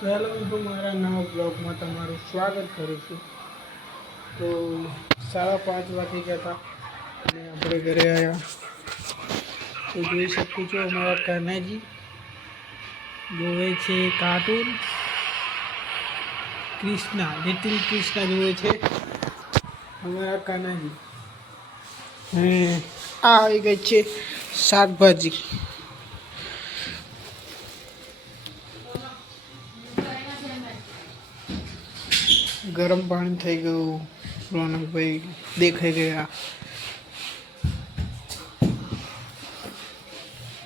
તો હેલો મિત્રો, મારા નવા બ્લોગમાં તમારું સ્વાગત કરું છું. તો સાડા પાંચ વાગી ગયા હતા અને આપણે ઘરે આવ્યા તો જોઈ શકું છું અમારા કાનાજી. જોવે છે કાર્ટૂન. કૃષ્ણા લિટિલ કૃષ્ણા જોવે છે અમારા કાનાજી. અને આ આવી ગઈ છે શાકભાજી. ગરમ પાણી થઈ ગયું. રોનકભાઈ દેખાઈ ગયા.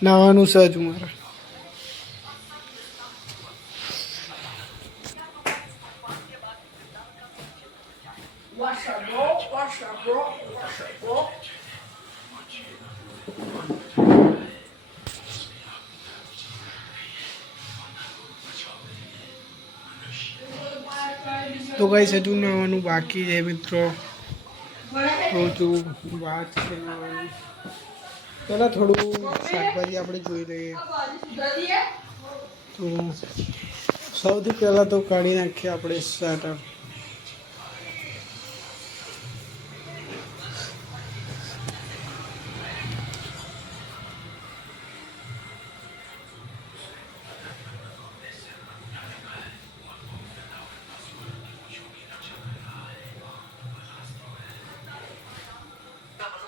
નાવાનું સજ મારે. તો કઈ હજુ નવાનું બાકી છે મિત્રો. હજુ વાત છે. પહેલાં થોડું શાકભાજી આપણે જોઈ લઈએ. તો સૌથી પહેલાં તો કાઢી નાખીએ આપણે સ્ટાર્ટર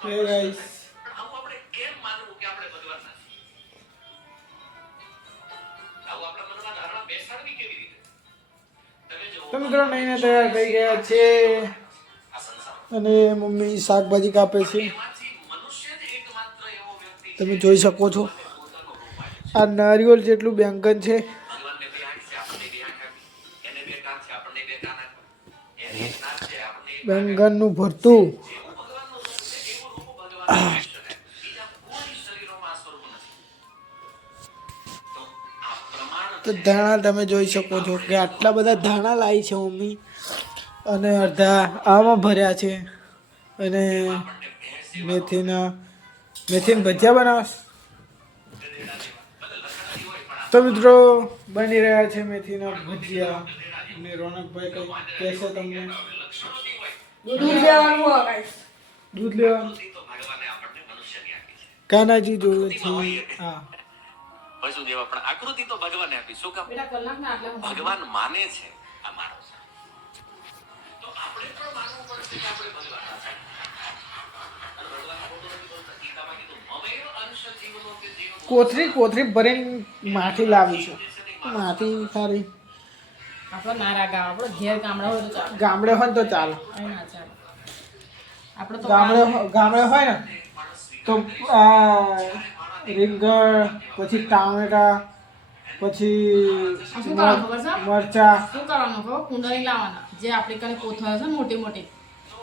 હે ગાઈસ આવું આપણે કેમ માનવું કે આપણે ભગવાન નથી? આવું આપણા મનમાં ધારણા બેસાડવી કેવી રીતે? તમે જો તો મિત્રો નઈને તૈયાર થઈ ગયા છે. અને મમ્મી શાકભાજી કાપે છે. તમે જોઈ શકો છો. આ નારિયેળ જેટલું બેંગન છે. બેંગનનું ભરતું. તો ધાણા તમે જોઈ શકો છો કે આટલા બધા ધાણા લાવી છે મમ્મી. અને અડધા આમાં ભર્યા છે. અને મેથીના મેથીના ભજીયા બનાવશ તો મિત્રો બની રહ્યા છે મેથીના ભજીયા. અને રોનકભાઈ કંઈક કહેશે તમને. દૂધ લેવાનું દૂધ લેવાનું તો ભગવાને આપણને મનુષ્યની આપી છે કાનાજી છે હા. વસુદેવ પણ આકૃતિ તો ભગવાને આપી. શું કામ? બેટા કલાકના આટલા ભગવાન માને છે આ માણસ તો આપણે પણ માનવું પડશે કે આપણે ભગવાનના છે અને ભગવાન ખોટું નથી બોલતા. ગીતામાં કીધું મમેવ અંશ જીવનો કે જીવ કોથરી કોથરી ભરીને માથી લાવી છે. માથી સારી આપણો નારા ગામ આપણો ઘેર ગામડા હોય તો ચાલે. ગામડે હોય ને તો ચાલે. ગામડે ગામડે હોય ને તો આ રીંગણ પછી ટામેટા પછી શું કરવાનું ખબર છે? મરચા. શું કરવાનું ખબર? કુંડળી લાવવાના. જે આપણી કને કોથળા છે મોટી મોટી.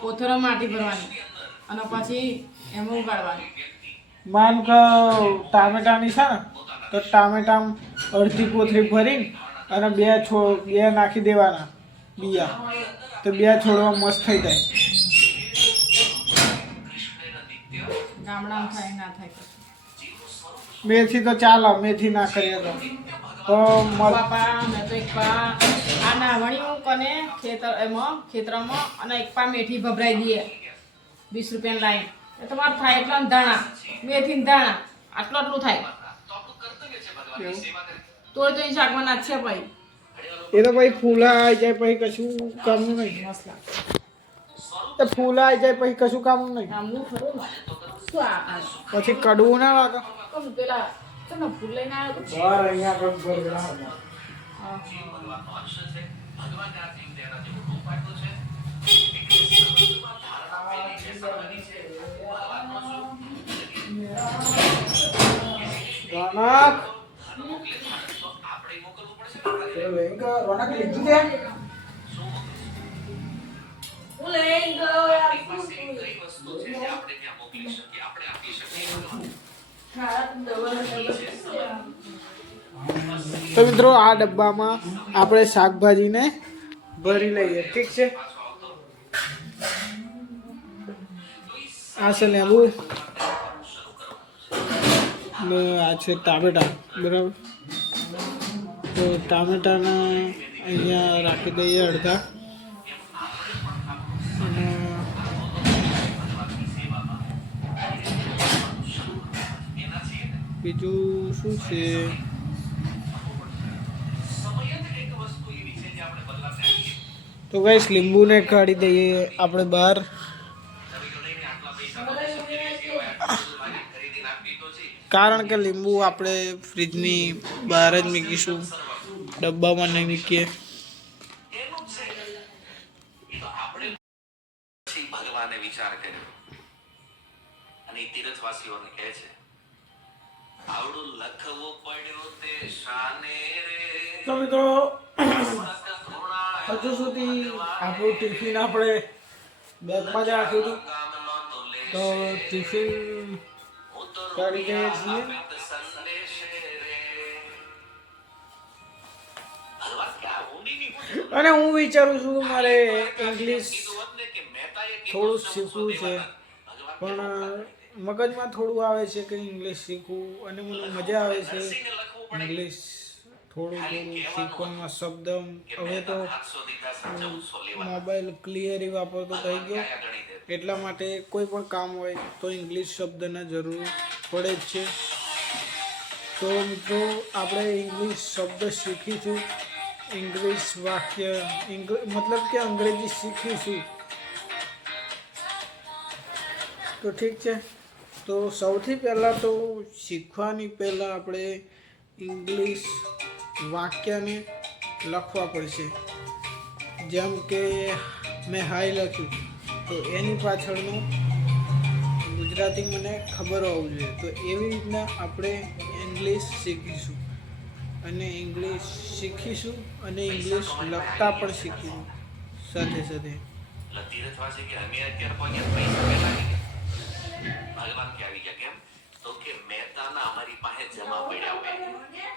કોથળા માટી ભરવાની. અને પછી એમાં ઉગાડવાની. માન કે ટામેટાની છે ને તો ટામેટા અડધી કોથળી ભરીને અને બે છોડ બે નાખી દેવાના. બીયા. તો બે છોડવા મસ્ત થઈ જાય. ગામડામાં થાય ના થાય મેથી તો ચાલો મેથી ના કરીએ તો. તો બાપા મેં તો એક પા. આ હું કને ખેતર એમાં ખેતરમાં અને એક પા મેથી ભભરાઈ દઈએ. વીસ રૂપિયા લાઈન. એ તમારે થાય એટલા દાણા મેથી દાણા આટલું આટલું થાય. તોય તો એ શાકમાં નાખશે ભાઈ. એ તો પછી ફૂલા આવી જાય પછી કશું કામનું નહીં. એ ફૂલા આવી જાય પછી કશું કામનું નહીં. કામનું ખરું પછી કડવું ના લાગે? પેલા ચલો ફૂલ લઈને આવ્યો તો બાર અહીંયા ભગવાનનો સ્વરૂપ રોનક? રોનક લીધું છે? ડબલ તો મિત્રો, આ ડબ્બામાં આપણે શાકભાજીને ભરી લઈએ. ઠીક છે? આ છે લેબુ. ને આ છે ટામેટા. બરાબર? તો ટામેટાના અહીંયા રાખી દઈએ અડધા. બીજું શું છે? તો ગાઈસ લીંબુને કાઢી દઈએ આપણે બહાર. કારણ કે લીંબુ આપણે ફ્રીજની બહાર જ મૂકીશું. ડબ્બામાં નહીં મૂકીએ. વિચાર કર્યો. અને તીર્થવાસીઓને કહે છે આવડું તે મિત્રો, હજુ સુધી આપણું ટિફિન આપણે બેગમાં જ રાખ્યું હતું. તો ટિફિન કરી દઈએ છીએ? અને હું વિચારું છું મારે ઇંગ્લિશ થોડું શીખવું છે. પણ મગજમાં થોડું આવે છે કે ઇંગ્લિશ શીખવું અને મને મજા આવે છે. ઇંગ્લિશ થોડું થોડું શીખવામાં શબ્દ હવે તો મોબાઈલ ક્લિયરી વાપરતો થઈ ગયો. એટલા માટે કોઈ પણ કામ હોય તો ઇંગ્લિશ શબ્દના જરૂર પડે જ છે. તો મિત્રો, આપણે ઇંગ્લિશ શબ્દ શીખીશું. ઇંગ્લિશ વાક્ય મતલબ કે અંગ્રેજી શીખીશું. તો ઠીક છે. તો સૌથી પહેલાં તો શીખવાની પહેલાં આપણે ઇંગ્લિશ વાક્યને લખવા પડશે. જેમ કે મેં હાઈ લખ્યું. તો એની પાછળનું ગુજરાતી મને ખબર હોવું જોઈએ. તો એવી રીતના આપણે ઇંગ્લિશ શીખીશું. અને ઇંગ્લિશ શીખીશું અને ઇંગ્લિશ લખતા પણ શીખીશું સાથે સાથે. એટલે કે આવી ગયા ભગવાન કે આવી ગયા કેમ? તો કે મહેતાના અમારી પાસે જમા પડ્યા હોય.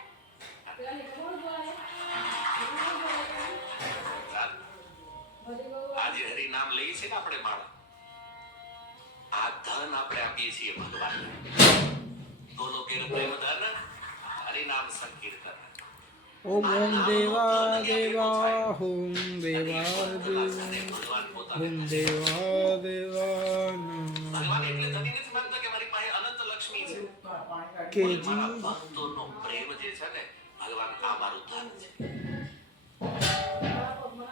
આજે હરિ નામ લઈએ છીએ ને આપણે માળા? આ ધન આપણે આપીએ છીએ ભગવાન બોલો કે પ્રેમ ધન? હરિ નામ સંકીર્તન. ઓમ ઓમ દેવા દેવા હોમ દેવા દેવા હોમ દેવા દેવા ભગવાન એટલે ધની લક્ષ્મી છે કેજી ભક્તોનો પ્રેમ જે છે ને ભગવાન આ મારું ધન છે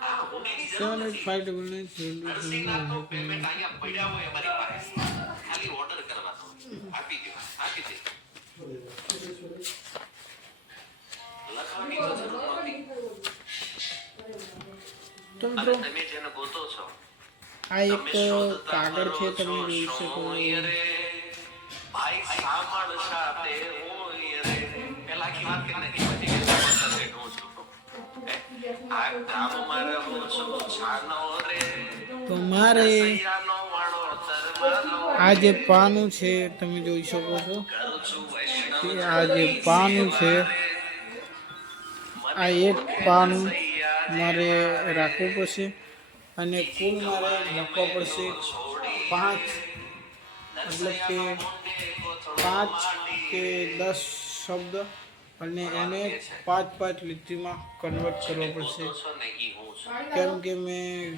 આ હુંડીની જરૂર seven eight five double nine seven two અહીંયા પડ્યા હોય અમારી પાસે. ખાલી order કરવાનો. આપી દો, આપી દે. લખવાની તો જરૂર નહોતી. તો મિત્રો તમે જેને ગોતો છો આ એક કાગળ છે તમે જોઈ શકો ભાઈ હોય રે. આખી વાત પછી છું. આ ગામમાં રહું છું, છાનો રે. તો મારે. આ જે પાનું છે તમે જોઈ શકો છો આ જે પાનું છે આ એક પાનું મારે રાખવું પડશે અને કુલ મારે લખવા પડશે પાંચ મતલબ કે પાંચ કે દસ શબ્દ અને એને પાંચ પાંચ લીટીમાં કન્વર્ટ કરવો પડશે. કેમ કે મેં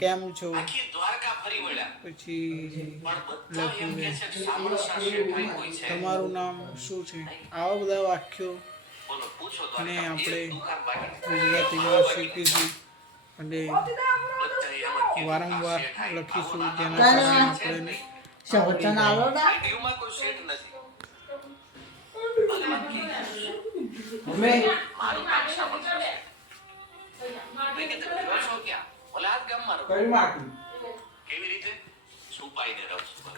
કેમ છો? પછી તમારું નામ શું છે? આવા બધા વાક્યો અને આપણે ગુજરાતીમાં શીખીશું અને વારંવાર લખીશું જેના કારણે આપણે નહીં. સવચન આલો ના દીવમાં કોઈ શેઠ નથી ભગવાન મારું નામ સામરસા મેં કીધું, રહ્યો છો ક્યાં? બોલે, આ જ કરી નાખ્યું કેવી રીતે છુપાઈને રહું તો-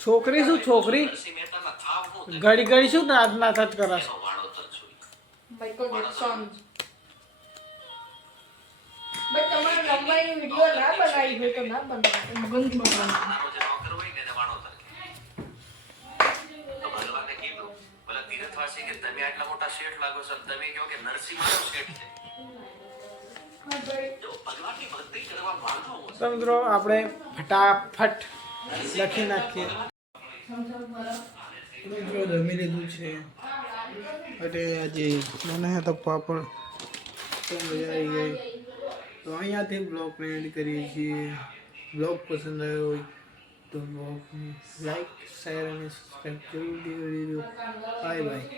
છોકરી શું છોકરી? ઘડી ઘડી શું રાતના થત જ તો છું. માઇકલ જેક્સન ભાઈ તમારે લંબાઈ વીડિયો ના બનાવી હોય તો ના બનાવો. ગંધ બનાવો નાનો જે નોકર હોય ને એને વાળો તો કહે. તો ભગવાને કીધું બોલા તીર્થવાસી કે તમે આટલા મોટા શેઠ લાગો છો તમે કહો કે નરસિંહ મારો શેઠ છે. તો મિત્રો આપણે ફટાફટ લખી નાખીએ. મિત્રો જમી લીધું છે. એટલે આજે મને તો પાપડ મજા આવી ગઈ. તો અહીંયાથી બ્લોગને એન્ડ કરીએ છીએ. બ્લોગ પસંદ આવ્યો હોય તો બ્લોગને લાઈક શેર અને સબસ્ક્રાઈબ કરી દો બાય બાય